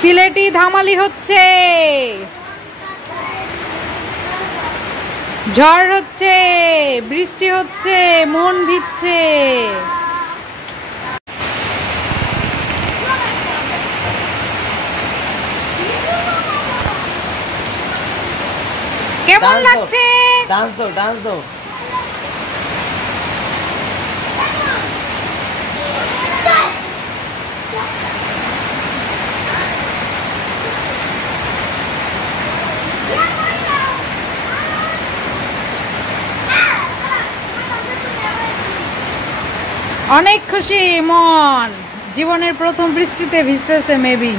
সিলেটি ধামালি হচ্ছে, ঝড় হচ্ছে, বৃষ্টি হচ্ছে, মন ভিজছে। কেমন লাগছে? ডান্স দাও, ডান্স দাও। অনেক খুশি মন, জীবনের প্রথম বৃষ্টিতে ভিজতেছে মেবি।